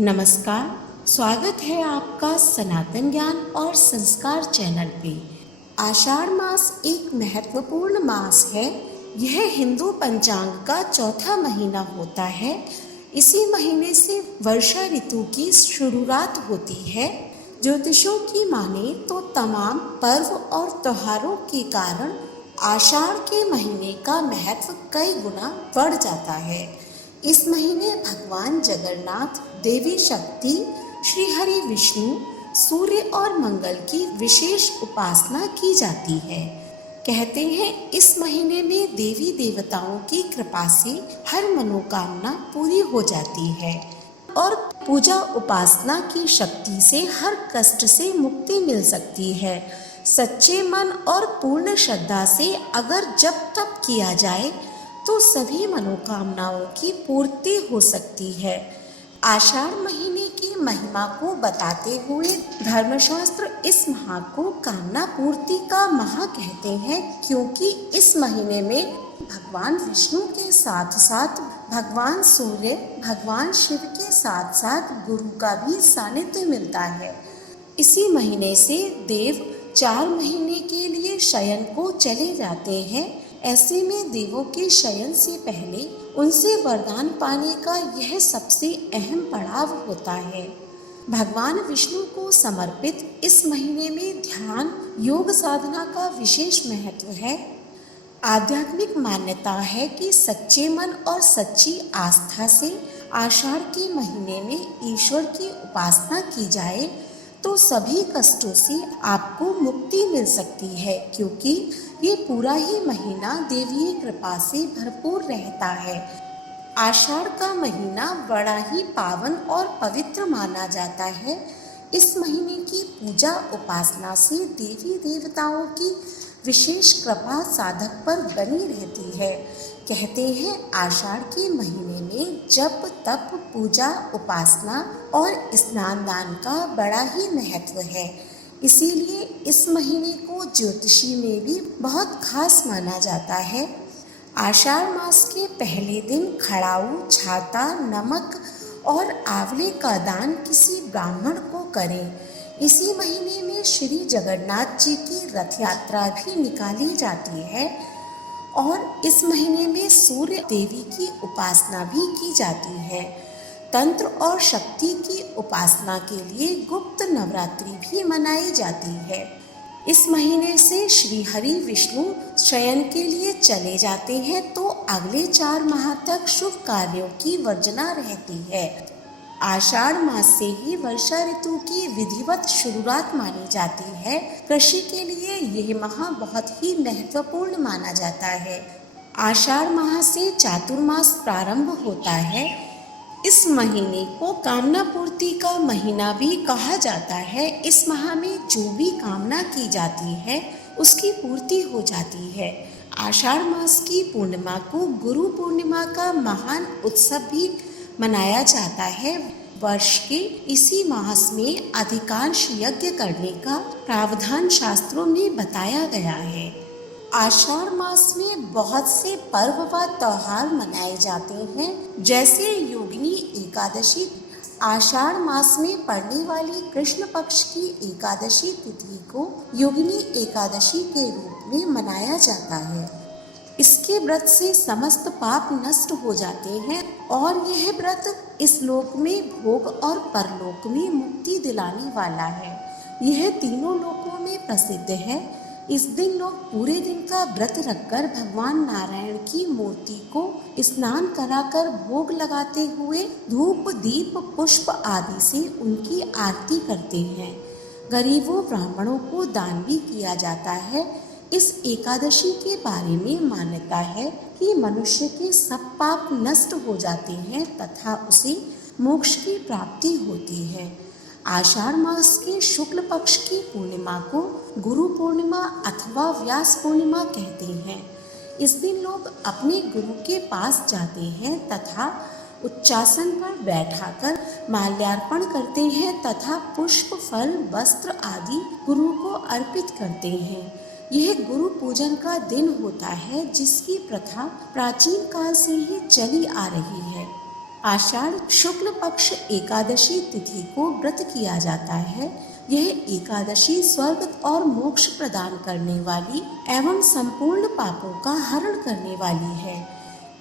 नमस्कार। स्वागत है आपका सनातन ज्ञान और संस्कार चैनल पे। आषाढ़ मास एक महत्वपूर्ण मास है। यह हिंदू पंचांग का चौथा महीना होता है। इसी महीने से वर्षा ऋतु की शुरुआत होती है। ज्योतिषों की माने तो तमाम पर्व और त्योहारों के कारण आषाढ़ के महीने का महत्व कई गुना बढ़ जाता है। इस महीने भगवान जगन्नाथ, देवी शक्ति, श्री हरि विष्णु, सूर्य और मंगल की विशेष उपासना की जाती है। कहते हैं इस महीने में देवी देवताओं की कृपा से हर मनोकामना पूरी हो जाती है और पूजा उपासना की शक्ति से हर कष्ट से मुक्ति मिल सकती है। सच्चे मन और पूर्ण श्रद्धा से अगर जप तप किया जाए तो सभी मनोकामनाओं की पूर्ति हो सकती है। आषाढ़ महीने की महिमा को बताते हुए धर्मशास्त्र इस माह को कामना पूर्ति का माह कहते हैं, क्योंकि इस महीने में भगवान विष्णु के साथ साथ भगवान सूर्य, भगवान शिव के साथ साथ गुरु का भी सानिध्य मिलता है। इसी महीने से देव 4 महीने के लिए शयन को चले जाते हैं। ऐसे में देवों के शयन से पहले उनसे वरदान पाने का यह सबसे अहम पड़ाव होता है। भगवान विष्णु को समर्पित इस महीने में ध्यान योग साधना का विशेष महत्व है। आध्यात्मिक मान्यता है कि सच्चे मन और सच्ची आस्था से आषाढ़ के महीने में ईश्वर की उपासना की जाए तो सभी कष्टों से आपको मुक्ति मिल सकती है, क्योंकि ये पूरा ही महीना देवीय कृपा से भरपूर रहता है। आषाढ़ का महीना बड़ा ही पावन और पवित्र माना जाता है। इस महीने की पूजा उपासना से देवी देवताओं की विशेष कृपा साधक पर बनी रहती है। कहते हैं आषाढ़ के महीने में जप तप पूजा उपासना और स्नान दान का बड़ा ही महत्व है। इसीलिए इस महीने को ज्योतिषी में भी बहुत खास माना जाता है। आषाढ़ मास के पहले दिन खड़ाऊ, छाता, नमक और आंवले का दान किसी ब्राह्मण को करें। इसी महीने में श्री जगन्नाथ जी की रथ यात्रा भी निकाली जाती है और इस महीने में सूर्य देवी की उपासना भी की जाती है। तंत्र और शक्ति की उपासना के लिए गुप्त नवरात्रि भी मनाई जाती है। इस महीने से श्री हरि विष्णु शयन के लिए चले जाते हैं तो अगले 4 माह तक शुभ कार्यों की वर्जना रहती है। आषाढ़ मास से ही वर्षा ऋतु की विधिवत शुरुआत मानी जाती है। कृषि के लिए यह माह बहुत ही महत्वपूर्ण माना जाता है। आषाढ़ माह से चातुर्मास प्रारंभ होता है। इस महीने को कामना पूर्ति का महीना भी कहा जाता है। इस माह में जो भी कामना की जाती है उसकी पूर्ति हो जाती है। आषाढ़ मास की पूर्णिमा को गुरु पूर्णिमा का महान उत्सव भी मनाया जाता है। वर्ष के इसी मास में अधिकांश यज्ञ करने का प्रावधान शास्त्रों में बताया गया है। आषाढ़ मास में बहुत से पर्व व त्योहार मनाए जाते हैं, जैसे योगिनी एकादशी। आषाढ़ मास में पड़ने वाली कृष्ण पक्ष की एकादशी तिथि को योगिनी एकादशी के रूप में मनाया जाता है। इसके व्रत से समस्त पाप नष्ट हो जाते हैं और यह व्रत इस लोक में भोग और परलोक में मुक्ति दिलाने वाला है। यह तीनों लोकों में प्रसिद्ध है। इस दिन लोग पूरे दिन का व्रत रखकर भगवान नारायण की मूर्ति को स्नान कराकर भोग लगाते हुए धूप दीप पुष्प आदि से उनकी आरती करते हैं। गरीबों ब्राह्मणों को दान भी किया जाता है। इस एकादशी के बारे में मान्यता है कि मनुष्य के सब पाप नष्ट हो जाते हैं तथा उसे मोक्ष की प्राप्ति होती है। आषाढ़ मास के शुक्ल पक्ष की पूर्णिमा को गुरु पूर्णिमा अथवा व्यास पूर्णिमा कहते हैं। इस दिन लोग अपने गुरु के पास जाते हैं तथा उच्चासन पर बैठाकर माल्यार्पण करते हैं तथा पुष्प फल वस्त्र आदि गुरु को अर्पित करते हैं। यह गुरु पूजन का दिन होता है, जिसकी प्रथा प्राचीन काल से ही चली आ रही है। आषाढ़ शुक्ल पक्ष एकादशी तिथि को व्रत किया जाता है। यह एकादशी स्वर्ग और मोक्ष प्रदान करने वाली एवं संपूर्ण पापों का हरण करने वाली है।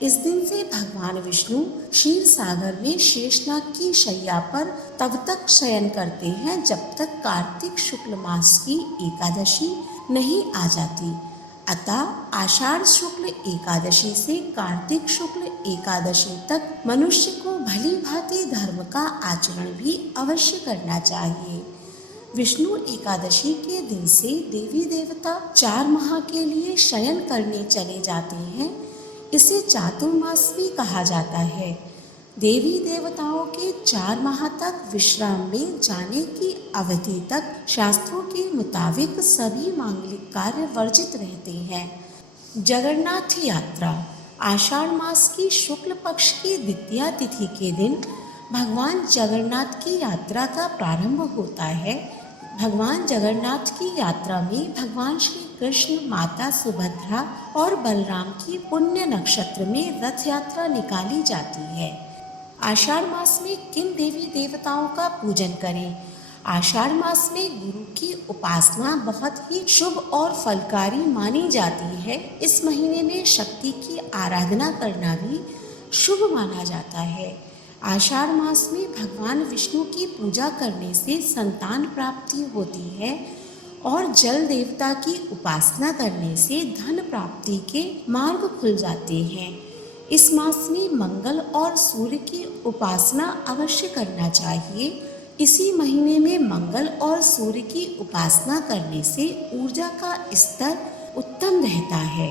इस दिन से भगवान विष्णु क्षीर सागर में शेषनाग की शैया पर तब तक शयन करते हैं जब तक कार्तिक शुक्ल मास की एकादशी नहीं आ जाती। अतः आषाढ़ शुक्ल एकादशी से कार्तिक शुक्ल एकादशी तक मनुष्य को भली भांति धर्म का आचरण भी अवश्य करना चाहिए। विष्णु एकादशी के दिन से देवी देवता 4 माह के लिए शयन करने चले जाते हैं। इसे चातुर्मास भी कहा जाता है। देवी देवताओं के 4 माह तक विश्राम में जाने की अवधि तक शास्त्रों के मुताबिक सभी मांगलिक कार्य वर्जित रहते हैं। जगन्नाथ यात्रा आषाढ़ मास की शुक्ल पक्ष की द्वितीया तिथि के दिन भगवान जगन्नाथ की यात्रा का प्रारंभ होता है। भगवान जगन्नाथ की यात्रा में भगवान श्री कृष्ण, माता सुभद्रा और बलराम की पुण्य नक्षत्र में रथ यात्रा निकाली जाती है। आषाढ़ मास में किन देवी देवताओं का पूजन करें? आषाढ़ मास में गुरु की उपासना बहुत ही शुभ और फलकारी मानी जाती है। इस महीने में शक्ति की आराधना करना भी शुभ माना जाता है। आषाढ़ मास में भगवान विष्णु की पूजा करने से संतान प्राप्ति होती है और जल देवता की उपासना करने से धन प्राप्ति के मार्ग खुल जाते हैं। इस मास में मंगल और सूर्य की उपासना अवश्य करना चाहिए। इसी महीने में मंगल और सूर्य की उपासना करने से ऊर्जा का स्तर उत्तम रहता है।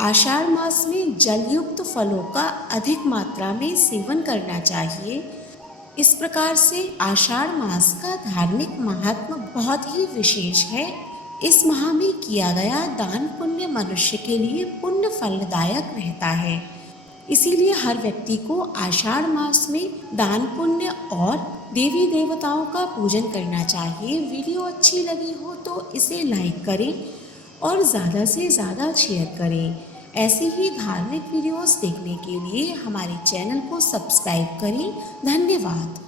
आषाढ़ मास में जलयुक्त फलों का अधिक मात्रा में सेवन करना चाहिए। इस प्रकार से आषाढ़ मास का धार्मिक महत्व बहुत ही विशेष है। इस माह में किया गया दान पुण्य मनुष्य के लिए पुण्य फलदायक रहता है। इसीलिए हर व्यक्ति को आषाढ़ मास में दान पुण्य और देवी देवताओं का पूजन करना चाहिए। वीडियो अच्छी लगी हो तो इसे लाइक करें और ज़्यादा से ज़्यादा शेयर करें। ऐसे ही धार्मिक वीडियोस देखने के लिए हमारे चैनल को सब्सक्राइब करें। धन्यवाद।